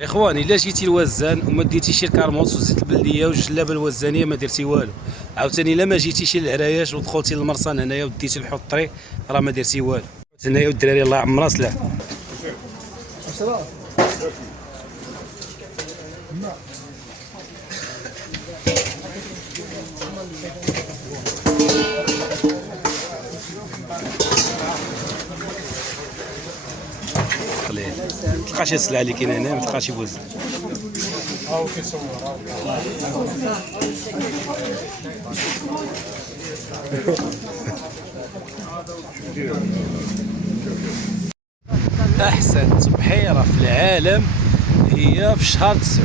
اخواني الا جيتي لوزان وما ديتيش الكرموس وزيت البلديه والجلابه الوزانيه ما درتي والو. عاوتاني الا ما جيتيش للعرايش ودخلتي للمرسان هنايا وديتي الحطري راه ما درتي والو. هنايا والدراري الله يعمرها سلام. قليل ما تلقاش السلعه اللي كاينه هنا، ما تلقاش بوزان. هاو كيصور احسن بحيره في العالم هي في شهر 9.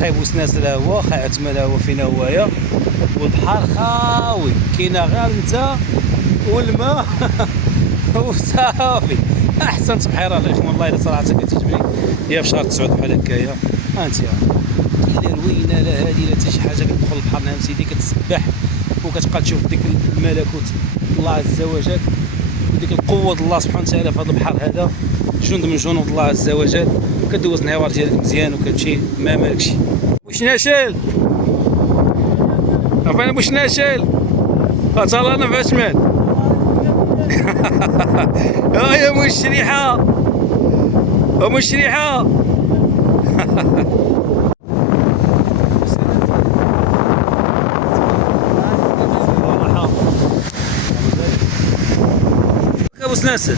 خاي بوسناس لا هو، خاي عتمه لا هو، فينا هوايا والبحر خاوي، كاينه غير انت والماء وصافي. احسن بحيره الاخوان والله الا صراحه كتعجبني هي في شهر 9 بحال هكايا. ها انت لا روينه لا هادي لا حتى شي حاجه. كتدخل البحر نعم سيدي كتسبح وكتبقى تشوف ديك الملكوت الله عز وجل وديك القوه الله سبحانه وتعالى في هذا البحر هذا، جند من جنود الله عز وجل. كدوز النهار ديالك مزيان وكتمشي ما مالكش. واش ناشل عرفنا واش ناشل انا في عثمان. ها يا مشريحه ومشريحه. ابو سناسل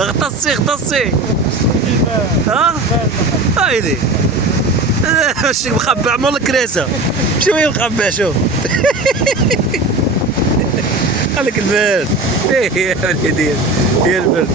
غطسي ها هايدي ماشي مخبع مول الكراسه. شو هي مخبع؟ شوف خليك البرد. ايه يا وليدي هي البرد.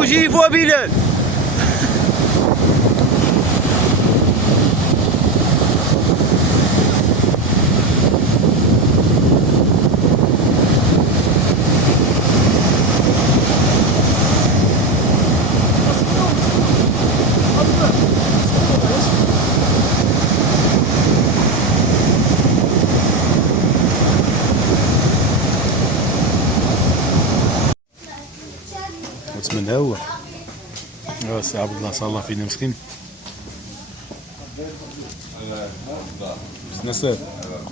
جيفوا بلال. نتمنى هو سي عبد الله صلى الله فينا مسكين. نسال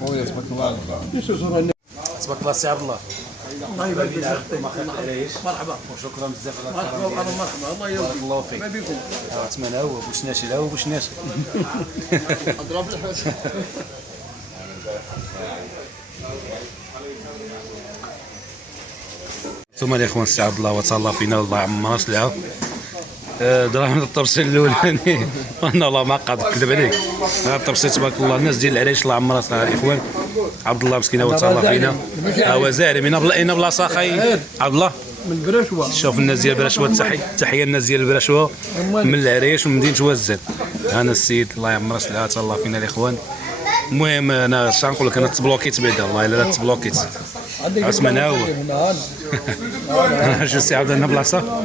خويا تبارك الله. تبارك الله سي عبد الله. الله يبارك فيك. مرحبا وشكرا بزاف على الكرم. مرحبا الله يبارك الله فيك. ما بكم نتمنى هو بوش ناشي هو بوش ناشي. اضرب الحوت. ثم الاخوان سي عبد الله وتهلا فينا الله يعمرها سلعه. دراهم الطرسي الاولاني انا الله ما قاد نكذب عليك. هذا الطرسي تبارك الله الناس ديال العريش الله يعمرها سلعه الاخوان. عبد الله مسكين وتهلا فينا. هو زاري من بلاصه اخي عبد الله من برشوه. شوف الناس ديال برشوه. تحيه الناس ديال برشوه من العريش ومدينه وزان. انا السيد الله يعمرها سلعه تهلا فينا الاخوان. المهم انا اش نقول لك، انا تبلوكيت بعدا الله الا تبلوكيت. عثمان هو شو سي عاود لنا بلاصه.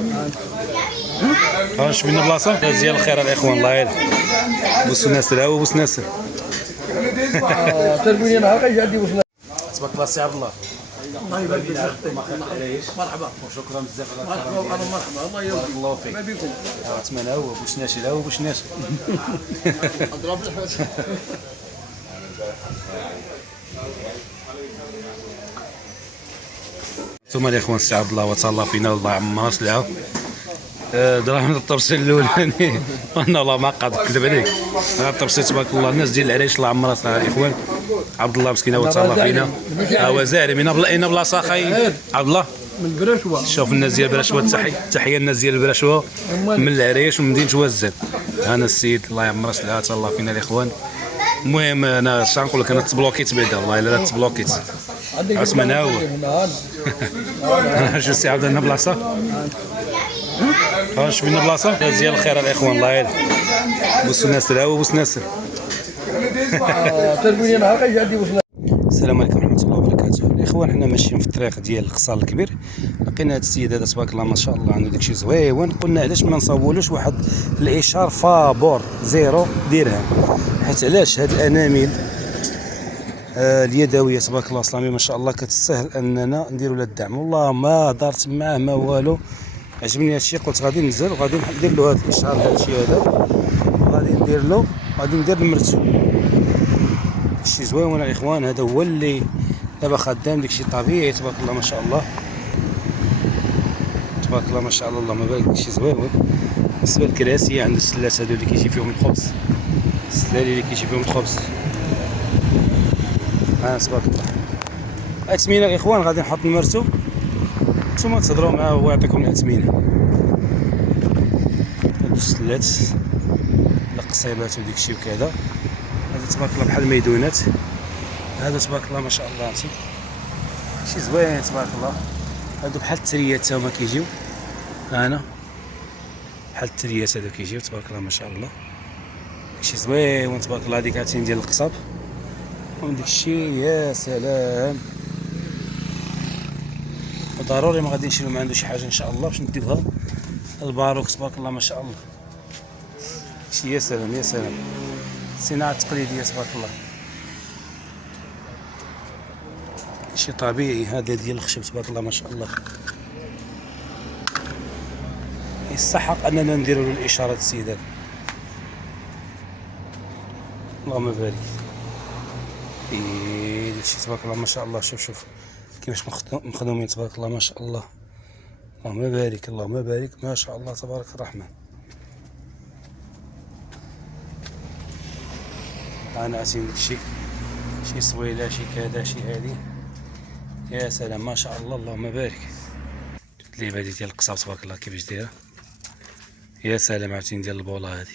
شوف لنا بلاصه ديال الخير الاخوان الله يعين. بوس ناصر هو بوس ناصر. تربيه نهار يجي بوس ناصر. تبارك الله سي عبد الله. الله يبارك فيك. مرحبا وشكرا بزاف على الكرم. مرحبا الله يبارك الله فيك. ما بكم عثمان هو بوش ناشي هو بوش ناشي. اضرب الحوت. ثم الاخوان سي عبد الله وتهلا فينا الله يعمرها سلعه. دراهم الطرسي الاولاني انا الله ما قاد نكذب عليك. هذا الطرسي تبارك الله الناس ديال العريش الله يعمرها سلعه الاخوان. عبد الله مسكين وتهلا فينا. هو زاري من بلاصه اخي عبد الله من برشوه. شوف الناس ديال برشوه. تحيه الناس ديال برشوه من العريش ومدينه وزان. انا السيد الله يعمرها سلعه تهلا فينا الاخوان. المهم انا اش نقول لك، انا تبلوكيت بعدا الله الا تبلوكيت. عثمان هو شو سي عاود لنا بلاصه. شوف لنا بلاصه ديال الخير الاخوان الله يعين. بوس ناصر هو بوس ناصر. تربيه نهار يجي بوس ناصر. السلام عليكم ورحمه الله وبركاته. الاخوان حنا ماشيين في الطريق ديال القصار الكبير، لقينا هذا السيد هذا تبارك الله ما شاء الله عنده داكشي زويون. قلنا علاش ما نصاوبولوش واحد الاشار فابور 0 درهم، حيت علاش هاد الانامل اليدويه تبارك الله صلامي ما شاء الله كتستاهل اننا نديروا لها الدعم. والله ما دارت معاه ما والو، عجبني هادشي. قلت غادي ننزل وغادي ندير له هذا الاشهار هادشي هذا، وغادي ندير له غادي ندير لمرتو داكشي زويون الاخوان. هذا هو اللي دابا خدام داكشي طبيعي تبارك الله ما شاء الله تبارك الله ما شاء الله اللهم بارك. داكشي زويون. بالنسبه للكراسي عنده السلات هادو اللي كيجي فيهم الخبز، السلالي اللي كيجي فيهم الخبز تبارك الله. اثمنه الاخوان غادي نحط المرتو، نتوما تهضروا معاه هو يعطيكم الاثمنه. هادو السلات القصيبات وداكشي وكذا، هذا تبارك الله بحال الميدونات. هذا تبارك الله ما شاء الله عرفتي شي زوين تبارك الله. هادو بحال التريات تا هما كيجيو، هنا بحال التريات هادو كيجيو تبارك الله ما شاء الله. داكشي زوين تبارك الله. هذيك عاوتاني ديال القصاب وداكشي يا سلام. وضروري ما غادي نشيلو ما عنده شي حاجه ان شاء الله باش نديوها الباروك تبارك الله ما شاء الله. شي يا سلام يا سلام، الصناعه التقليديه تبارك الله. شي طبيعي هذا ديال الخشب تبارك الله ما شاء الله. يستحق اننا نديروا له الاشارات السيدات. اللهم بارك. داكشي تبارك الله ما شاء الله. شوف كيفاش مخدومين تبارك الله ما شاء الله. اللهم بارك اللهم بارك ما شاء الله تبارك الرحمن. انا عايزين داكشي شي صويله شي كذا شي هادي يا سلام ما شاء الله اللهم بارك. التليبه هادي ديال القصاب تبارك الله كيفاش دايره يا سلام. عاوتاني ديال البوله هادي